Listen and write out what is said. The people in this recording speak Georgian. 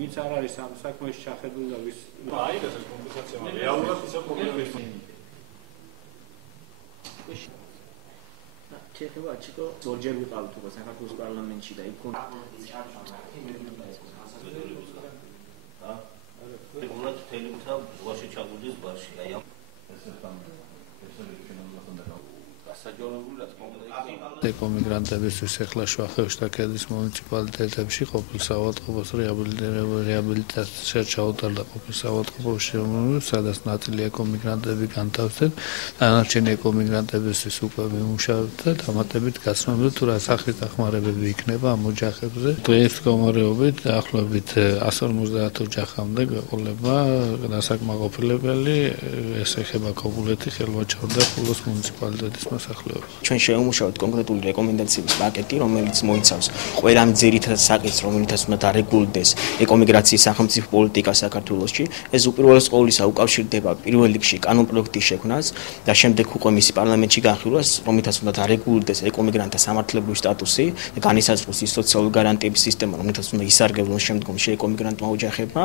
ვინც არ არის ამ საქმეში ჩახედული და ვის აიღეს ეს კომპენსაცია, მაგრამ რეალურად ისე პრობლემები შეიძლება ჩიკო ზოგჯერ ვიყავით უკვე საქართველოს პარლამენტში და იქ უნდა თელეთა ზღვაში ჩაგუდეს ბარში აი ამ ეკომიგრანტებისთვის ეხლა შუახევში და ქედის მუნიციპალიტეტებში ყოფილ საავადმყოფოს რეაბილიტაცია ჩაუტარდა ყოფილ საავადმყოფოში, სადაც ნაწილი ეკომიგრანტები განთავსდნენ, დანარჩენი ეკომიგრანტებისთვის უკვე მიმუშავებთ და დამატებით გაცნობთ თუ რა სახის დახმარებები იქნება ამ ოჯახებზე. დღეს მდგომარეობით დაახლოებით 150 ოჯახამდე გვეყოლება დასაკმაყოფილებელი, ეს ეხება ქობულეთი, ხელვაჩაური და ხულოს მუნიციპალიტეტის მოსახლეობა. ჩვენ შევმუშავებთ კონკრეტული რეკომენდაციების პაკეტი, რომელიც მოიცავს ყველა ძირითად საკითხს, რომელთაც უნდა დარეგულდეს ეკომიგრაციის სახელმწიფო პოლიტიკა საქართველოში. ეს უპირველეს ყოვლისა უკავშირდება პირველ რიგში კანონპროექტის შექმნას და შემდეგ უკვე მისი პარლამენტში განხილვას, რომელთაც უნდა დარეგულდეს ეკომიგრანტთა სამართლებრივი სტატუსი და განისაზღვროს ის სოციალური გარანტიების სისტემა, რომელთაც უნდა ისარგებლონ შემდგომში ეკომიგრანტმა ოჯახებმა.